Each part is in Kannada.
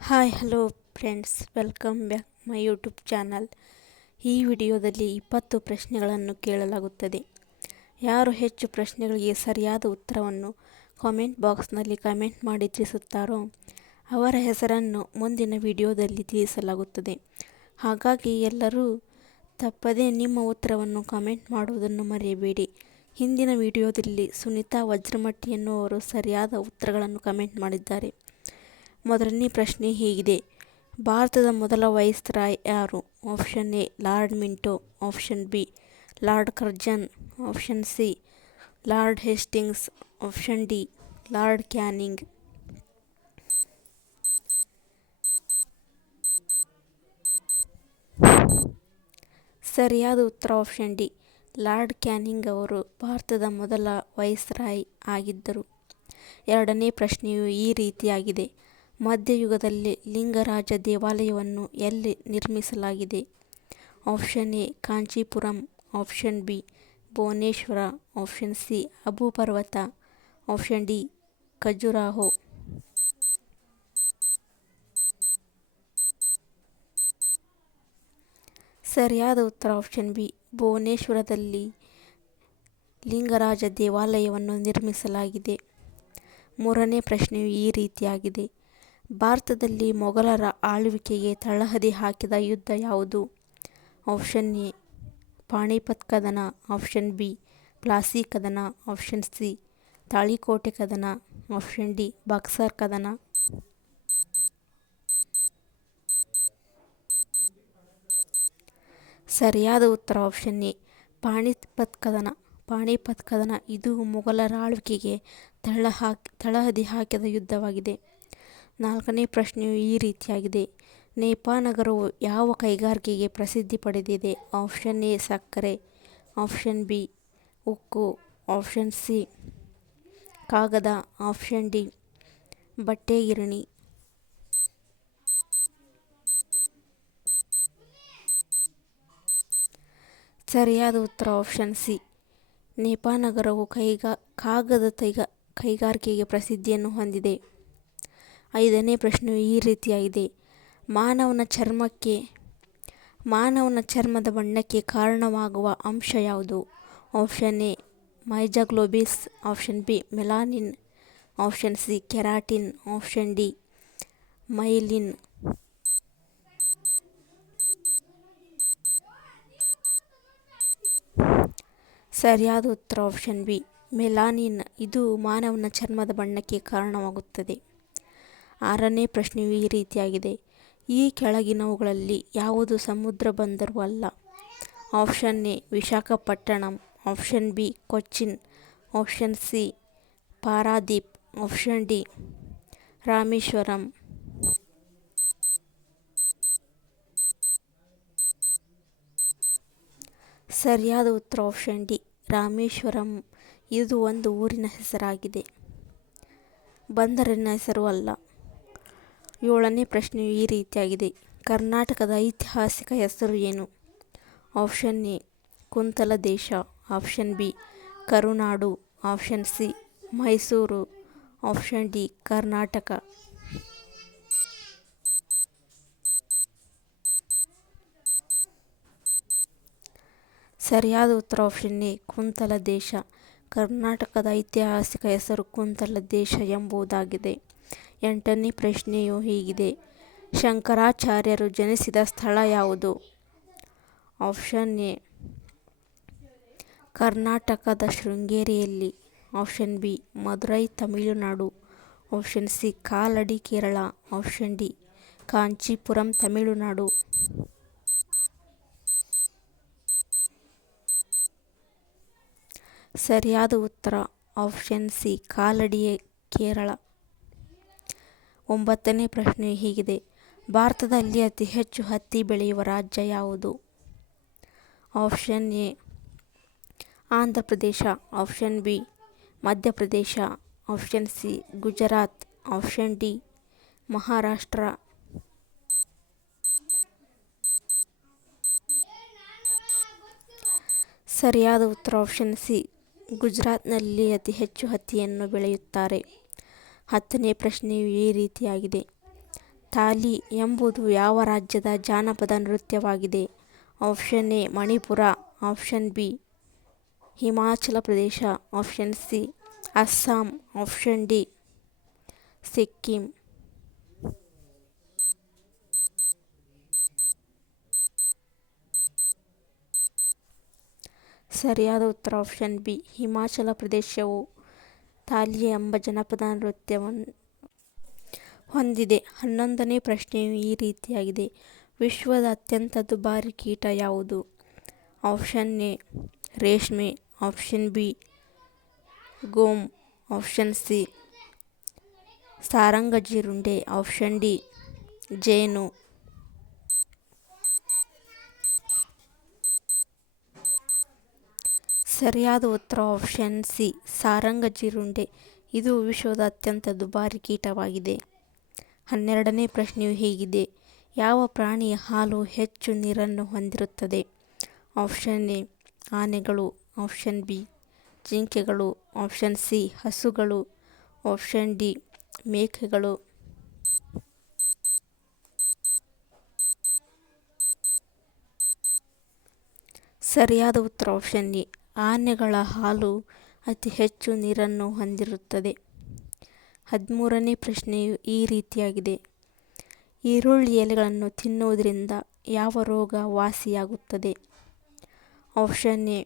Hi hello friends, welcome back my YouTube channel. ಈ ವಿಡಿಯೋದಲ್ಲಿ 20 ಪ್ರಶ್ನೆಗಳನ್ನು ಕೇಳಲಾಗುತ್ತದೆ. ಯಾರು ಹೆಚ್ಚು ಪ್ರಶ್ನೆಗಳಿಗೆ ಸರಿಯಾದ ಉತ್ತರವನ್ನು ಕಾಮೆಂಟ್ ಬಾಕ್ಸ್ನಲ್ಲಿ ಕಮೆಂಟ್ ಮಾಡಿ ತಿಳಿಸುತ್ತಾರೋ ಅವರ ಹೆಸರನ್ನು ಮುಂದಿನ ವಿಡಿಯೋದಲ್ಲಿ ತಿಳಿಸಲಾಗುತ್ತದೆ. ಹಾಗಾಗಿ ಎಲ್ಲರೂ ತಪ್ಪದೇ ನಿಮ್ಮ ಉತ್ತರವನ್ನು ಕಮೆಂಟ್ ಮಾಡುವುದನ್ನು ಮರೆಯಬೇಡಿ. ಹಿಂದಿನ ವಿಡಿಯೋದಲ್ಲಿ ಸುನೀತಾ ವಜ್ರಮಟ್ಟಿ ಎನ್ನುವರು ಸರಿಯಾದ ಉತ್ತರಗಳನ್ನು ಕಮೆಂಟ್ ಮಾಡಿದ್ದಾರೆ. ಮೊದಲನೇ ಪ್ರಶ್ನೆ ಹೀಗಿದೆ: ಭಾರತದ ಮೊದಲ ವೈಸ್ರಾಯ್ ಯಾರು? Option A lord Minto, option B lord Curzon, option C lord Hastings, option D lord canning. ಸರಿಯಾದ ಉತ್ತರ ಆಪ್ಷನ್ ಡಿ, ಲಾರ್ಡ್ ಕ್ಯಾನಿಂಗ್ ಅವರು ಭಾರತದ ಮೊದಲ ವೈಸ್ರಾಯ್ ಆಗಿದ್ದರು. ಎರಡನೇ ಪ್ರಶ್ನೆಯು ಈ ರೀತಿಯಾಗಿದೆ: ಮಧ್ಯಯುಗದಲ್ಲಿ ಲಿಂಗರಾಜ ದೇವಾಲಯವನ್ನು ಎಲ್ಲಿ ನಿರ್ಮಿಸಲಾಗಿದೆ? Option A Kanchipuram, option B Bhubaneswar, option C Abu ಪರ್ವತ, ಆಪ್ಷನ್ ಡಿ ಖಜುರಾಹೋ. ಸರಿಯಾದ ಉತ್ತರ ಆಪ್ಷನ್ ಬಿ, ಭುವನೇಶ್ವರದಲ್ಲಿ ಲಿಂಗರಾಜ ದೇವಾಲಯವನ್ನು ನಿರ್ಮಿಸಲಾಗಿದೆ. ಮೂರನೇ ಪ್ರಶ್ನೆಯು ಈ ರೀತಿಯಾಗಿದೆ: ಭಾರತದಲ್ಲಿ ಮೊಘಲರ ಆಳ್ವಿಕೆಗೆ ತಳಹದಿ ಹಾಕಿದ ಯುದ್ಧ ಯಾವುದು? ಆಪ್ಷನ್ ಎ ಪಾಣಿಪತ್ ಕದನ, ಆಪ್ಷನ್ ಬಿ ಪ್ಲಾಸಿ ಕದನ, ಆಪ್ಷನ್ ಸಿ ತಾಳಿಕೋಟೆ ಕದನ, ಆಪ್ಷನ್ ಡಿ ಬಕ್ಸರ್ ಕದನ. ಸರಿಯಾದ ಉತ್ತರ ಆಪ್ಷನ್ ಎ ಪಾಣಿಪತ್ ಕದನ. ಪಾಣಿಪತ್ ಕದನ ಇದು ಮೊಘಲರ ಆಳ್ವಿಕೆಗೆ ತಳಹದಿ ಹಾಕಿದ ಯುದ್ಧವಾಗಿದೆ. ನಾಲ್ಕನೇ ಪ್ರಶ್ನೆಯು ಈ ರೀತಿಯಾಗಿದೆ: ನೇಪಾ ನಗರವು ಯಾವ ಕೈಗಾರಿಕೆಗೆ ಪ್ರಸಿದ್ಧಿ ಪಡೆದಿದೆ? ಆಪ್ಷನ್ ಎ ಸಕ್ಕರೆ, ಆಪ್ಷನ್ ಬಿ ಉಕ್ಕು, ಆಪ್ಷನ್ ಸಿ ಕಾಗದ, ಆಪ್ಷನ್ ಡಿ ಬಟ್ಟೆ ಗಿರಣಿ. ಸರಿಯಾದ ಉತ್ತರ ಆಪ್ಷನ್ ಸಿ, ನೇಪಾ ನಗರವು ಕಾಗದ ಕೈಗಾರಿಕೆಗೆ ಪ್ರಸಿದ್ಧಿಯನ್ನು ಹೊಂದಿದೆ. ಐದನೇ ಪ್ರಶ್ನೆಯು ಈ ರೀತಿಯಾಗಿದೆ: ಮಾನವನ ಚರ್ಮದ ಬಣ್ಣಕ್ಕೆ ಕಾರಣವಾಗುವ ಅಂಶ ಯಾವುದು? ಆಪ್ಷನ್ ಎ ಮೈಜಾಗ್ಲೋಬಿಸ್, option B melanin, option C keratin, option D myelin. ಸರಿಯಾದ ಉತ್ತರ ಆಪ್ಷನ್ ಬಿ ಮೆಲಾನಿನ್, ಇದು ಮಾನವನ ಚರ್ಮದ ಬಣ್ಣಕ್ಕೆ ಕಾರಣವಾಗುತ್ತದೆ. ಆರನೇ ಪ್ರಶ್ನೆಯು ಈ ರೀತಿಯಾಗಿದೆ: ಈ ಕೆಳಗಿನವುಗಳಲ್ಲಿ ಯಾವುದು ಸಮುದ್ರ ಬಂದರು ಅಲ್ಲ? Option A Visakhapatnam, option B Cochin, option C Paradip, option D Rameswaram. ಸರಿಯಾದ ಉತ್ತರ ಆಪ್ಷನ್ ಡಿ ರಾಮೇಶ್ವರಂ, ಇದು ಒಂದು ಊರಿನ ಹೆಸರಾಗಿದೆ, ಬಂದರಿನ ಹೆಸರು ಅಲ್ಲ. ಏಳನೇ ಪ್ರಶ್ನೆಯು ಈ ರೀತಿಯಾಗಿದೆ: ಕರ್ನಾಟಕದ ಐತಿಹಾಸಿಕ ಹೆಸರು ಏನು? ಆಪ್ಷನ್ ಎ ಕುಂತಲ ದೇಶ, option B Karunadu, option C Mysuru, option D Karnataka. ಸರಿಯಾದ ಉತ್ತರ ಆಪ್ಷನ್ ಎ ಕುಂತಲ ದೇಶ. ಕರ್ನಾಟಕದ ಐತಿಹಾಸಿಕ ಹೆಸರು ಕುಂತಲ ದೇಶ ಎಂಬುದಾಗಿದೆ. ಎಂಟನೇ ಪ್ರಶ್ನೆಯು ಹೀಗಿದೆ: ಶಂಕರಾಚಾರ್ಯರು ಜನಿಸಿದ ಸ್ಥಳ ಯಾವುದು? ಆಪ್ಷನ್ ಎ ಕರ್ನಾಟಕದ ಶೃಂಗೇರಿಯಲ್ಲಿ, option B Madurai Tamil Nadu, option C Kalady Kerala, option D Kanchipuram Tamil Nadu. ಸರಿಯಾದ ಉತ್ತರ ಆಪ್ಷನ್ ಸಿ ಕಾಲಡಿ ಕೇರಳ. ಒಂಬತ್ತನೇ ಪ್ರಶ್ನೆ ಹೀಗಿದೆ: ಭಾರತದಲ್ಲಿ ಅತಿ ಹೆಚ್ಚು ಹತ್ತಿ ಬೆಳೆಯುವ ರಾಜ್ಯ ಯಾವುದು? Option A Andhra Pradesh, option B Madhya Pradesh, option C Gujarat, option D Maharashtra. ಸರಿಯಾದ ಉತ್ತರ ಆಪ್ಷನ್ ಸಿ ಗುಜರಾತ್ನಲ್ಲಿ ಅತಿ ಹೆಚ್ಚು ಹತ್ತಿಯನ್ನು ಬೆಳೆಯುತ್ತಾರೆ. 10ನೇ ಪ್ರಶ್ನೆಯು ಈ ರೀತಿಯಾಗಿದೆ: ಥಾಲಿ ಎಂಬುದು ಯಾವ ರಾಜ್ಯದ ಜಾನಪದ ನೃತ್ಯವಾಗಿದೆ? Option A Manipur, option B Himachal Pradesh, option C Assam, option D Sikkim. ಸರಿಯಾದ ಉತ್ತರ ಆಪ್ಷನ್ ಬಿ ಹಿಮಾಚಲ ಪ್ರದೇಶವು ಥಾಲಿ ಎಂಬ ಜನಪದ ನೃತ್ಯವನ್ನು ಹೊಂದಿದೆ. 11ನೇ ಪ್ರಶ್ನೆಯು ಈ ರೀತಿಯಾಗಿದೆ: ವಿಶ್ವದ ಅತ್ಯಂತ ದುಬಾರಿ ಕೀಟ ಯಾವುದು? ಆಪ್ಷನ್ ಎ ರೇಷ್ಮೆ, ಆಪ್ಷನ್ ಬಿ ಗೋಮ್, ಆಪ್ಷನ್ ಸಿ ಸಾರಂಗಜೀರುಂಡೆ, ಆಪ್ಷನ್ ಡಿ ಜೇನು. ಸರಿಯಾದ ಉತ್ತರ ಆಪ್ಷನ್ ಸಿ ಸಾರಂಗಜೀರುಂಡೆ. ಇದು ವಿಶ್ವದ ಅತ್ಯಂತ ದುಬಾರಿ ಕೀಟವಾಗಿದೆ. 12ನೇ ಪ್ರಶ್ನೆಯು ಹೀಗಿದೆ: ಯಾವ ಪ್ರಾಣಿಯ ಹಾಲು ಹೆಚ್ಚು ನೀರನ್ನು ಹೊಂದಿರುತ್ತದೆ? ಆಪ್ಷನ್ ಎ ಆನೆಗಳು, ಆಪ್ಷನ್ ಬಿ ಜಿಂಕೆಗಳು, ಆಪ್ಷನ್ ಸಿ ಹಸುಗಳು, ಆಪ್ಷನ್ ಡಿ ಮೇಕೆಗಳು. ಸರಿಯಾದ ಉತ್ತರ ಆಪ್ಷನ್ ಎ ಆನೆಗಳ ಹಾಲು ಅತಿ ಹೆಚ್ಚು ನೀರನ್ನು ಹೊಂದಿರುತ್ತದೆ. 13ನೇ ಪ್ರಶ್ನೆಯು ಈ ರೀತಿಯಾಗಿದೆ: ಈರುಳ್ಳಿ ಎಲೆಗಳನ್ನು ತಿನ್ನುವುದರಿಂದ ಯಾವ ರೋಗ ವಾಸಿಯಾಗುತ್ತದೆ? ಆಪ್ಷನ್ ಎ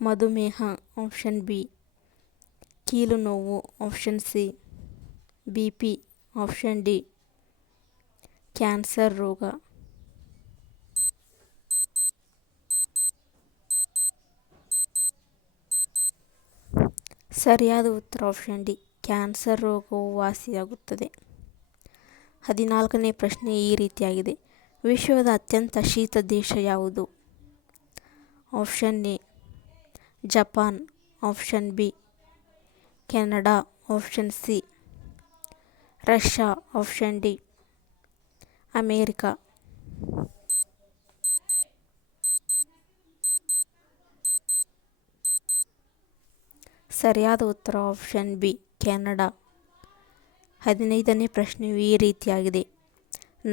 ಮಧುಮೇಹ, ಆಪ್ಷನ್ ಬಿ ಕೀಲು ನೋವು, option C BP, option D cancer ರೋಗ. ಸರಿಯಾದ ಉತ್ತರ ಆಪ್ಷನ್ ಡಿ ಕ್ಯಾನ್ಸರ್ ರೋಗವು ವಾಸಿಯಾಗುತ್ತದೆ. 14ನೇ ಪ್ರಶ್ನೆ ಈ ರೀತಿಯಾಗಿದೆ: ವಿಶ್ವದ ಅತ್ಯಂತ ಶೀತ ದೇಶ ಯಾವುದು? Option A Japan, option B Canada, option C Russia, option D America. ಸರಿಯಾದ ಉತ್ತರ ಆಪ್ಷನ್ ಬಿ ಕೆನಡಾ. 15ನೇ ಪ್ರಶ್ನೆಯು ಈ ರೀತಿಯಾಗಿದೆ: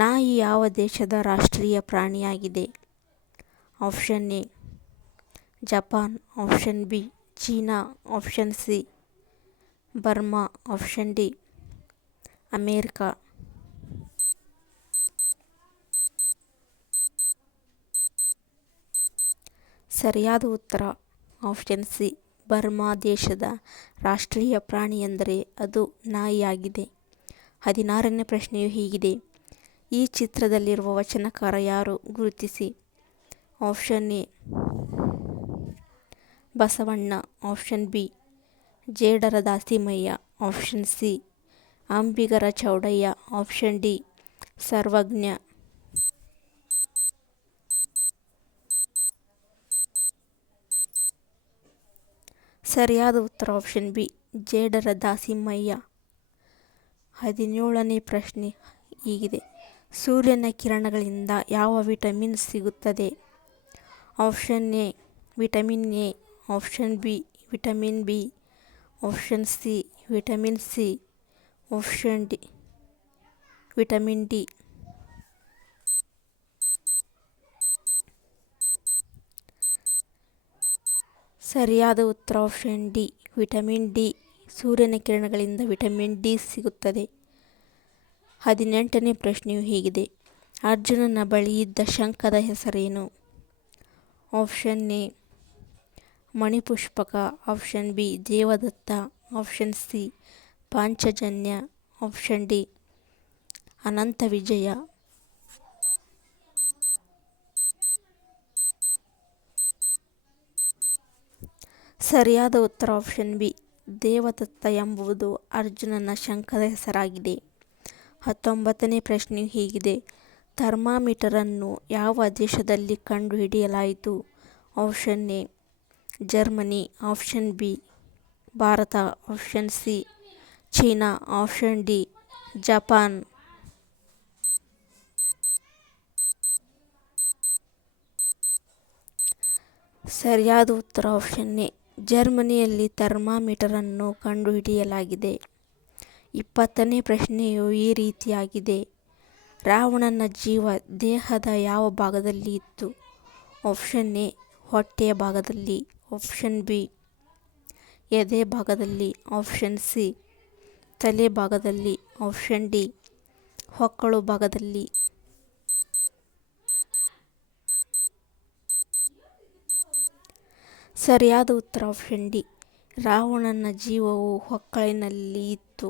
ನಾಯಿ ಯಾವ ದೇಶದ ರಾಷ್ಟ್ರೀಯ ಪ್ರಾಣಿಯಾಗಿದೆ? Option A Japan, option B China, option C Burma, option D America. ಸರಿಯಾದ ಉತ್ತರ ಆಪ್ಷನ್ ಸಿ ಬರ್ಮಾ ದೇಶದ ರಾಷ್ಟ್ರೀಯ ಪ್ರಾಣಿ ಎಂದರೆ ಅದು ನಾಯಿಯಾಗಿದೆ. 16ನೇ ಪ್ರಶ್ನೆಯು ಹೀಗಿದೆ: ಈ ಚಿತ್ರದಲ್ಲಿರುವ ವಚನಕಾರ ಯಾರು? ಗುರುತಿಸಿ. Option A Basavanna, option B Jedara Dasimayya, option C Ambigara Chowdayya, option D Sarvajna. ಸರಿಯಾದ ಉತ್ತರ ಆಪ್ಷನ್ ಬಿ ಜೇಡರ ದಾಸಿಮಯ್ಯ. 17ನೇ ಪ್ರಶ್ನೆ ಹೀಗಿದೆ: ಸೂರ್ಯನ ಕಿರಣಗಳಿಂದ ಯಾವ ವಿಟಮಿನ್ ಸಿಗುತ್ತದೆ? Option A vitamin A, option B vitamin B, option C vitamin C, option D vitamin D. ಸರಿಯಾದ ಉತ್ತರ ಆಪ್ಷನ್ ಡಿ ವಿಟಮಿನ್ ಡಿ. ಸೂರ್ಯನ ಕಿರಣಗಳಿಂದ ವಿಟಮಿನ್ ಡಿ ಸಿಗುತ್ತದೆ. 18ನೇ ಪ್ರಶ್ನೆಯು ಹೀಗಿದೆ: ಅರ್ಜುನನ ಬಳಿ ಇದ್ದ ಶಂಖದ ಹೆಸರೇನು? Option A Manipushpaka, option B Devadatta, option C Panchajanya, option D Ananta Vijaya. ಸರಿಯಾದ ಉತ್ತರ ಆಪ್ಷನ್ ಬಿ ದೇವದತ್ತ ಎಂಬುದು ಅರ್ಜುನನ ಶಂಖದ ಹೆಸರಾಗಿದೆ. 19ನೇ ಪ್ರಶ್ನೆಯು ಹೀಗಿದೆ: ಥರ್ಮಾಮೀಟರನ್ನು ಯಾವ ದೇಶದಲ್ಲಿ ಕಂಡುಹಿಡಿಯಲಾಯಿತು? Option A Germany, option B Bharat, option C China, option D Japan. ಸರಿಯಾದ ಉತ್ತರ ಆಪ್ಷನ್ ಎ ಜರ್ಮನಿಯಲ್ಲಿ ಥರ್ಮಾಮೀಟರನ್ನು ಕಂಡುಹಿಡಿಯಲಾಗಿದೆ. 20ನೇ ಪ್ರಶ್ನೆಯು ಈ ರೀತಿಯಾಗಿದೆ: ರಾವಣನ ಜೀವ ದೇಹದ ಯಾವ ಭಾಗದಲ್ಲಿ ಇತ್ತು? ಆಪ್ಷನ್ ಎ ಹೊಟ್ಟೆಯ ಭಾಗದಲ್ಲಿ, ಆಪ್ಷನ್ ಬಿ ಎದೆ ಭಾಗದಲ್ಲಿ, ಆಪ್ಷನ್ ಸಿ ತಲೆ ಭಾಗದಲ್ಲಿ, ಆಪ್ಷನ್ ಡಿ ಹೊಕ್ಕಳು ಭಾಗದಲ್ಲಿ. ಸರಿಯಾದ ಉತ್ತರ ಆಪ್ಷನ್ ಡಿ, ರಾವಣನ ಜೀವವು ಹೊಕ್ಕಳಿನಲ್ಲಿ ಇತ್ತು.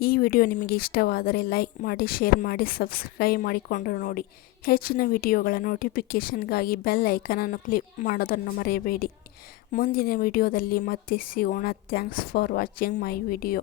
ಈ ವಿಡಿಯೋ ನಿಮಗೆ ಇಷ್ಟವಾದರೆ ಲೈಕ್ ಮಾಡಿ, ಶೇರ್ ಮಾಡಿ, ಸಬ್ಸ್ಕ್ರೈಬ್ ಮಾಡಿಕೊಂಡು ನೋಡಿ. ಹೆಚ್ಚಿನ ವಿಡಿಯೋಗಳ ನೋಟಿಫಿಕೇಷನ್ಗಾಗಿ ಬೆಲ್ ಐಕನನ್ನು ಕ್ಲಿಕ್ ಮಾಡೋದನ್ನು ಮರೆಯಬೇಡಿ. ಮುಂದಿನ ವಿಡಿಯೋದಲ್ಲಿ ಮತ್ತೆ ಸಿಗೋಣ. Thanks for watching my video.